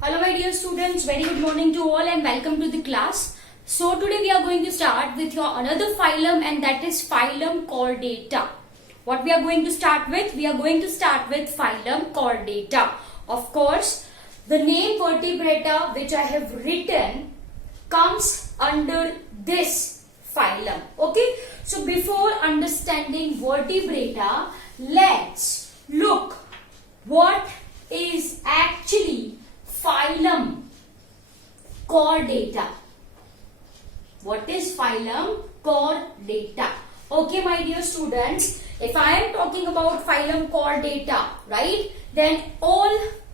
Hello my dear students, very good morning to all and welcome to the class. So today we are going to start with your another phylum and that is phylum Chordata. What we are going to start with? We are going to start with phylum Chordata. Of course, the name vertebrata which I have written comes under this phylum. Okay, so before understanding vertebrata, let's look what is actually phylum Chordata. What is phylum Chordata? Okay, my dear students, if I am talking about phylum Chordata, right, then all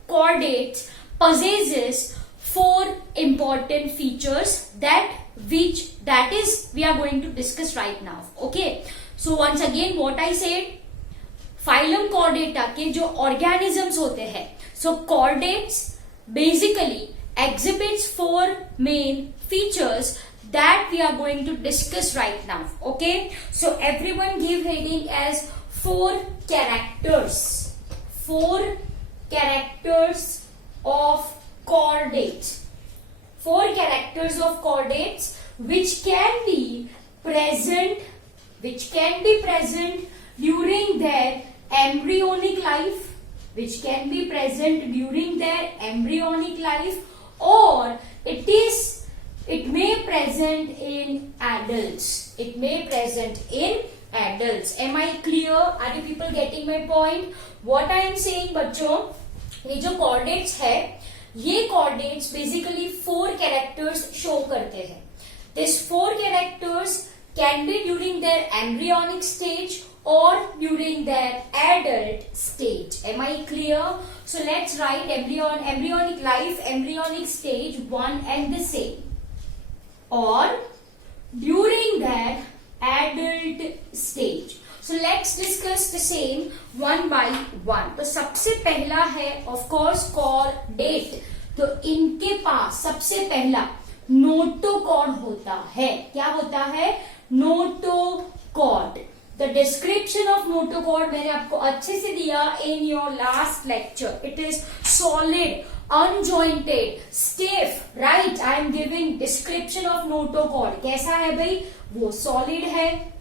chordates possesses four important features that is we are going to discuss right now. Okay, so once again what I said, phylum Chordata के जो organisms होते हैं, so chordates basically exhibits four main features that we are going to discuss right now. Okay, so everyone give heading as four characters of chordates. Four characters of chordates which can be present during their embryonic life, or it may present in adults. Am I clear? Are you people getting my point? What I am saying बच्चों, ये जो chordates है, ये chordates basically four characters show करते हैं. These four characters can be during their embryonic stage or during their adult stage. Am I clear? So let's write embryonic life, embryonic stage one and the same, or during that adult stage. So let's discuss the same one by one. तो सबसे पहला है of course chordate. तो इनके पास सबसे पहला notochord होता है. क्या होता है? Notochord. The description of notochord मैंने आपको अच्छे से दिया in your last lecture. It is solid, unjointed, stiff, right? I am giving description of notochord. कैसा है भाई? वो solid है,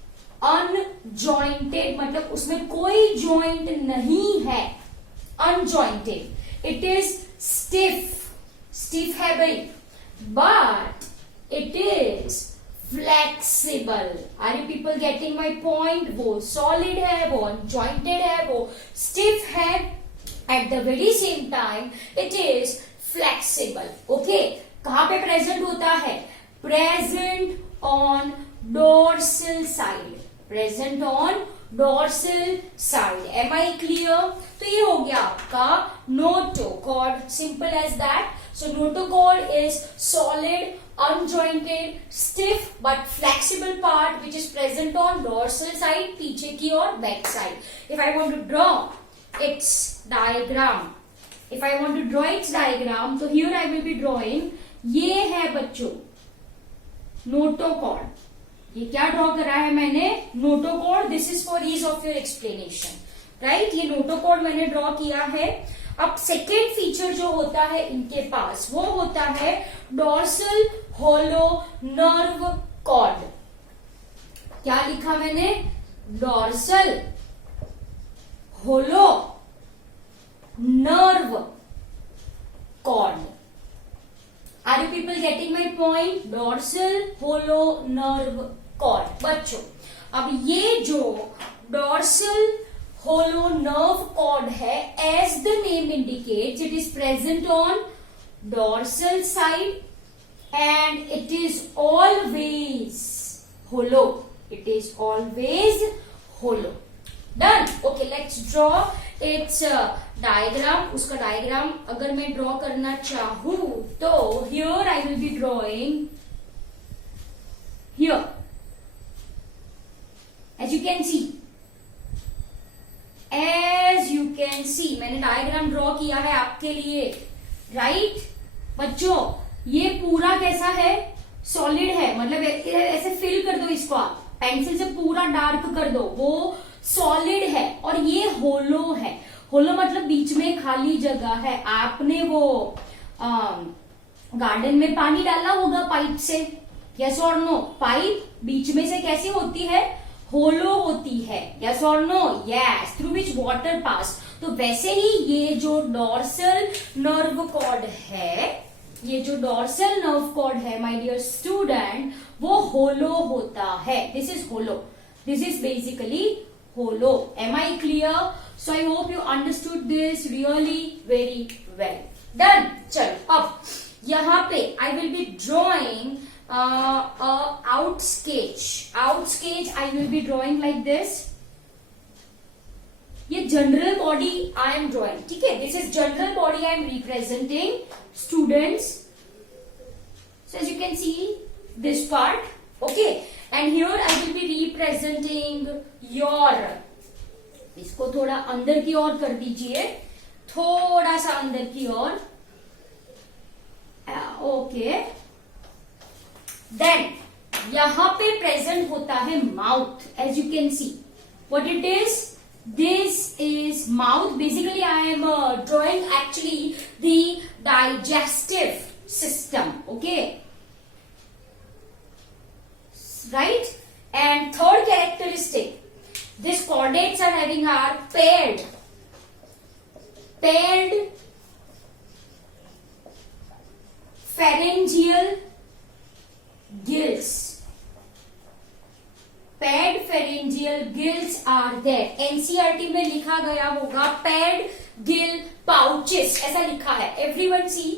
unjointed मतलब उसमें कोई joint नहीं है, unjointed. It is stiff है भाई, but it is flexible. Are you people getting my point? वो solid है, वो unjointed है, वो stiff है, at the very same time it is flexible. Okay, कहाँ पे present होता है? Present on dorsal side. Am I clear? तो ये हो गया आपका notochord. Simple as that. So notochord is solid, unjointed, stiff but flexible part which is present on dorsal side, पीछे की और back side. If I want to draw its diagram, so here I will be drawing. ये है बच्चों notochord. ये क्या draw करा है मैंने? Notochord. This is for ease of your explanation, right? ये नोटोकॉर्ड मैंने ड्रॉ किया है. अब सेकेंड फीचर जो होता है इनके पास वो होता है डॉर्सल होलो नर्व कॉर्ड. क्या लिखा मैंने? Dorsal hollow nerve cord. Are you people getting my point? Dorsal hollow nerve cord. बच्चों, अब ये जो dorsal hollow nerve cord है, as the name indicates, it is present on dorsal side and it is always hollow. Done. Okay, let's draw its diagram. उसका diagram अगर मैं draw करना चाहूँ तो here I will be drawing here. As you can see मैंने diagram draw किया है आपके लिए, right? बच्चों, ये पूरा कैसा है? Solid है, मतलब ऐसे fill कर दो इसको, आप पेंसिल से पूरा डार्क कर दो. वो सॉलिड है और ये होलो है. होलो मतलब बीच में खाली जगह है. आपने वो गार्डन में पानी डालना होगा पाइप से, यस और नो। पाइप बीच में से कैसी होती है, होलो होती है, यस और no, yes, through which water pass. तो वैसे ही ये जो डोर्सल नर्व कॉर्ड है, ये जो डोर्सल नर्व कॉर्ड है माय डियर स्टूडेंट, वो होलो होता है। This is hollow, this is basically hollow. Am I clear? So I hope you understood this really very well. Done. चलो अब यहाँ पे I will be drawing out sketch. Out sketch I will be drawing like this. ये general body I am drawing, ठीक है। This is general body I am representing students. So as you can see this part, okay, and here I will be representing your, इसको थोड़ा अंदर की ओर कर दीजिए, थोड़ा सा अंदर की ओर, ओके। देन यहां पे प्रेजेंट होता है mouth, as you can see what it is. This is mouth. Basically, I am drawing actually the digestive system. Okay, right? And third characteristic, these chordates are having are paired pharyngeal gills. Paired pharyngeal gills are there. NCERT में लिखा गया होगा paired gill pouches, ऐसा लिखा है। Everyone see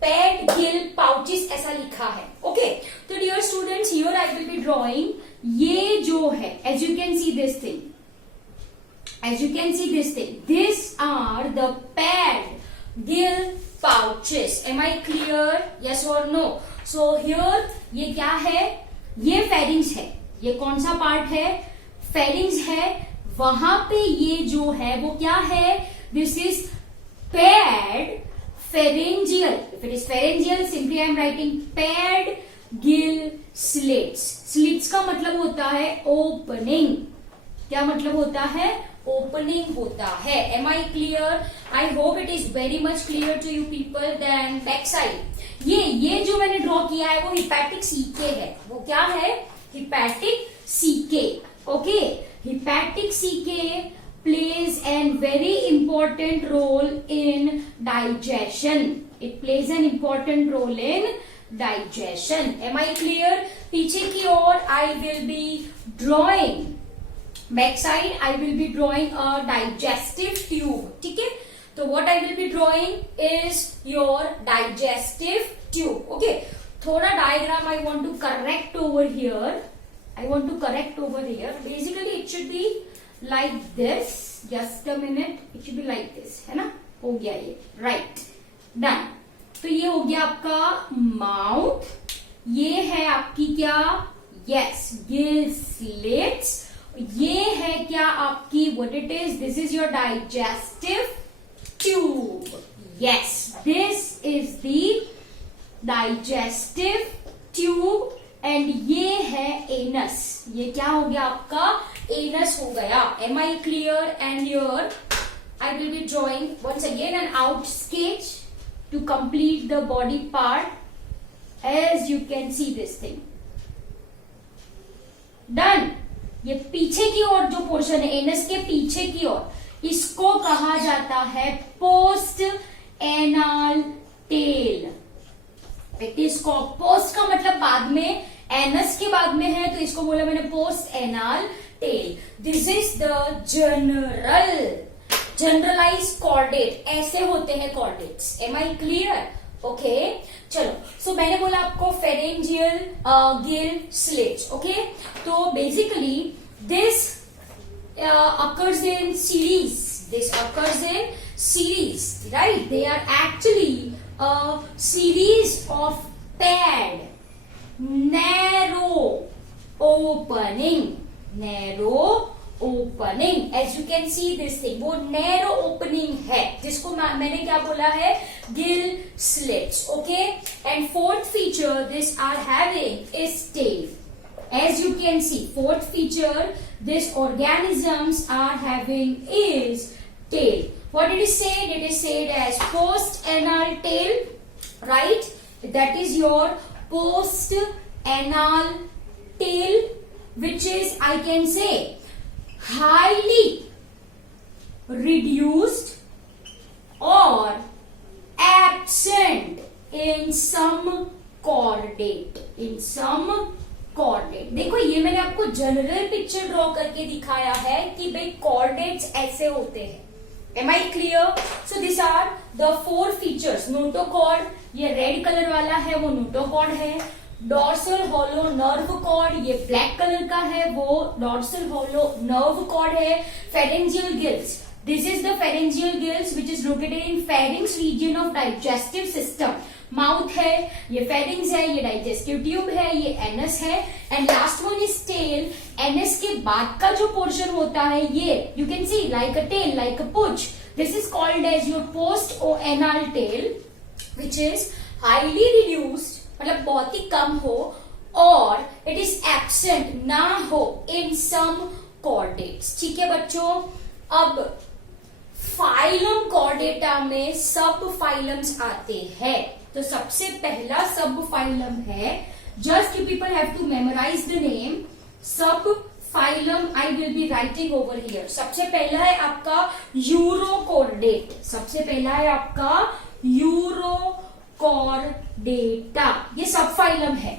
paired gill pouches ऐसा लिखा है। Okay, तो dear students, here I will be drawing ये जो है, as you can see this thing, as you can see this thing, these are the paired gill pouches. Am I clear? Yes or no? So here ये क्या है, ये pharynx है। ये कौन सा पार्ट है, फेरिंग्स है। वहां पे ये जो है वो क्या है, this is paired pharyngeal. If it is pharyngeal, simply I am writing paired gill slits. Slits का मतलब होता है ओपनिंग। क्या मतलब होता है, ओपनिंग होता है। Am I clear? I hope it is very much clear to you people. Then back side, ये जो मैंने ड्रॉ किया है वो हिपैटिक सीके है। वो क्या है, hepatic CK. Okay, hepatic CK plays a very important role in digestion. It plays an important role in digestion. Am I clear? पीछे की ओर I will be drawing, back side I will be drawing a digestive tube. ठीक है, तो what I will be drawing is your digestive tube. Okay, थोड़ा diagram I want to correct over here. I want to correct over here. Basically it should be like this. Just a minute. It should be like this. है ना, हो गया ये, right, done. तो ये हो गया आपका माउथ। ये है आपकी क्या, yes, gill slits. ये है क्या आपकी, what it is, this is your digestive tube. Yes, this is the digestive tube and ये है anus. ये क्या हो गया आपका, anus हो गया। Am I clear? And here I will be drawing once again an out sketch to complete the body part. As you can see this thing, done. ये पीछे की ओर जो पोर्शन है, एनस के पीछे की ओर, इसको कहा जाता है पोस्ट एनल टेल। इसको पोस्ट का मतलब बाद में, एनस के बाद में है, तो इसको बोला मैंने post anal tail. This is the generalise chordate. ऐसे होते हैं chordates. Am I clear? Okay, चलो। सो मैंने बोला आपको फेरेंजियल गिल स्लिट्स। ओके, तो basically this occurs in series. This occurs in series, right? They are actually a series of paired narrow opening. Narrow opening. As you can see this thing, वो narrow opening है, जिसको मैंने क्या बोला है, gill slits. Okay, and fourth feature this are having is tail. As you can see, fourth feature this organisms are having is tail. What it is said? It is said as post anal tail. right? That is your post anal tail, which is, I can say, highly reduced or absent in some chordate. In some chordate. देखो ये मैंने आपको general picture draw करके दिखाया है कि भाई chordates ऐसे होते हैं. Am I clear? So these are the 4 features. Notochord, ये रेड कलर वाला है वो नोटोकॉर्ड है. डॉर्सल हॉलो नर्व कॉर्ड, ये ब्लैक कलर का है वो डॉर्सल हॉलो नर्व कॉर्ड है. Pharyngeal gills, this is the pharyngeal gills which is located in pharynx region of digestive system. Mouth है, ये फेरिंग्स है, ये डाइजेस्टिव ट्यूब है, ये एनस है. And last one is tail. Anus के बाद का जो पोर्शन होता है ये you can see like a tail, like a pouch. This is called as your post o anal tail which is highly reduced, मतलब बहुत ही कम हो, और इट इज एब्सेंट ना हो इन सम कॉर्डेट्स. ठीक है बच्चों. अब फाइलम कॉर्डेटा में सब फाइलम्स आते हैं. तो सबसे पहला सब फाइलम है, just you people have to memorize the name. Subphylum I will be writing over here. सबसे पहला है आपका यूरोकॉर्डेट. सबसे पहला है आपका यूरोकॉर्डेटा. ये सब फाइलम है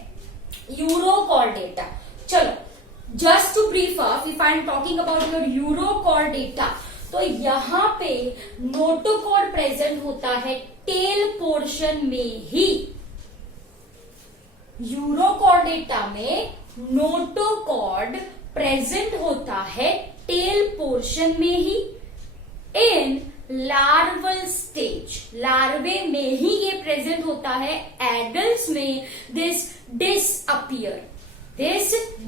यूरोकॉर्डेटा. चलो, just to brief up, if I am talking about your urochordata, तो यहां पे नोटोकॉर्ड प्रेजेंट होता है टेल पोर्शन में ही. यूरोकॉर्डेटा में नोटोकॉर्ड प्रेजेंट होता है टेल पोर्शन में ही. इन लार्वल स्टेज, लार्वे में ही ये प्रेजेंट होता है. एडल्ट्स में दिस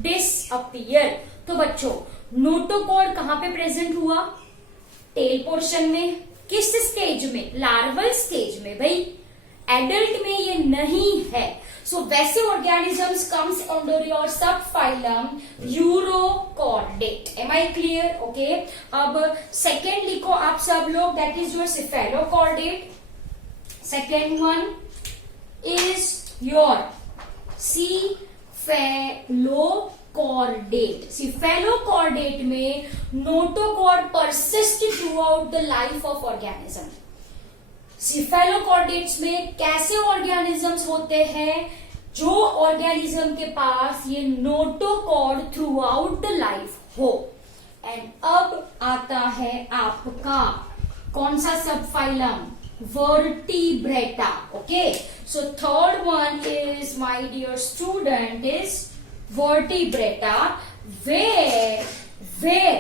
डिसअपियर. तो बच्चों, नोटोकॉर्ड कहां पे प्रेजेंट हुआ? टेल पोर्शन में. किस स्टेज में? लार्वल स्टेज में. भाई एडल्ट में ये नहीं है. सो वैसे organisms comes under your subphylum urochordate. Am I clear? Okay. अब सेकेंड लिखो आप सब लोग, that is your cephalochordate. Second one is your cephalochordate. Cephalochordate में notochord persist throughout the life of organism. Cephalochordates में कैसे organisms होते हैं? जो ऑर्गेनिज्म के पास ये notochord throughout the life हो. एंड अब आता है आपका कौन सा subphylum? Vertebrata. Okay. So third one is, my dear student, is vertebrata, where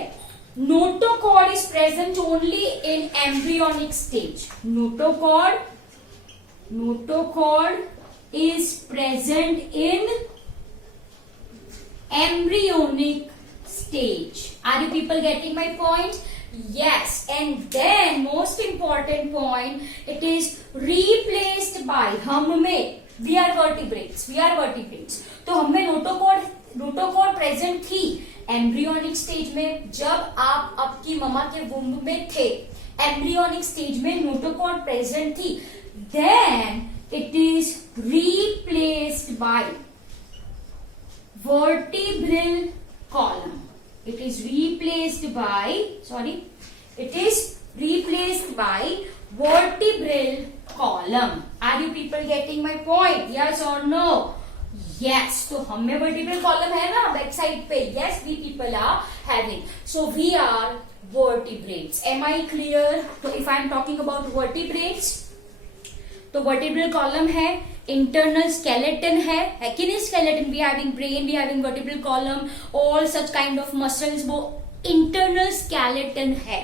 notochord is present only in embryonic stage. Notochord is present in embryonic stage. Are you people getting my point? Yes. And then most important point, it is replaced by, हम में we are vertebrates. तो हमें notochord present थी embryonic stage में. जब आप आपकी mama के वुम्ब में थे, एम्ब्रियोनिक स्टेज में नोटोकॉर्ड प्रेजेंट थी. Then it is replaced by vertebral column. It is replaced by vertebral column. Are you people getting my point? Yes or no? Yes. तो हमें vertebral column है ना back side पे. Yes, we people are having. So we are vertebrates. Am I clear? तो if I am talking about vertebrates, तो vertebral column है, internal skeleton है कि नहीं? skeleton, we having brain, we having vertebral column, all such kind of muscles, वो internal skeleton है.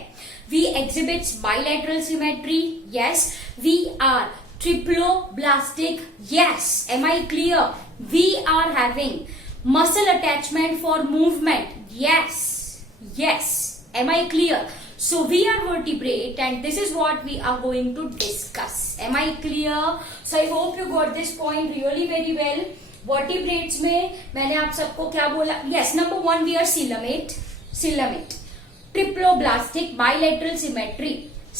We exhibits bilateral symmetry. Yes. We are triploblastic. Yes. Am I clear? We are having muscle attachment for movement. Yes. Am I clear? So we are vertebrate and this is what we are going to discuss. Am I clear? So I hope you got this point really very well. Vertebrates में मैंने आप सबको क्या बोला? Yes, number 1 we are coelomate. Triploblastic, bilateral symmetry.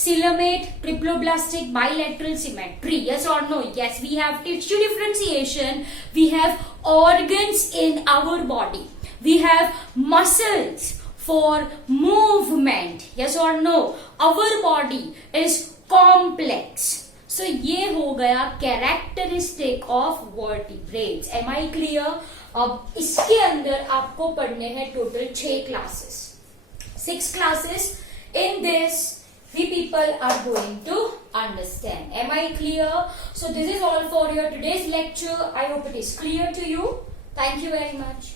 coelomate, triploblastic, bilateral symmetry? Yes or no? Yes, we have tissue differentiation. We have organs in our body. We have muscles for movement. Yes or no? Our body is complex. So ये हो गया characteristic of vertebrates. Am I clear? अब इसके अंदर आपको पढ़ने हैं total 6 classes, 6 classes. In this we people are going to understand. Am I clear? So this is all for your today's lecture. I hope it is clear to you. Thank you very much.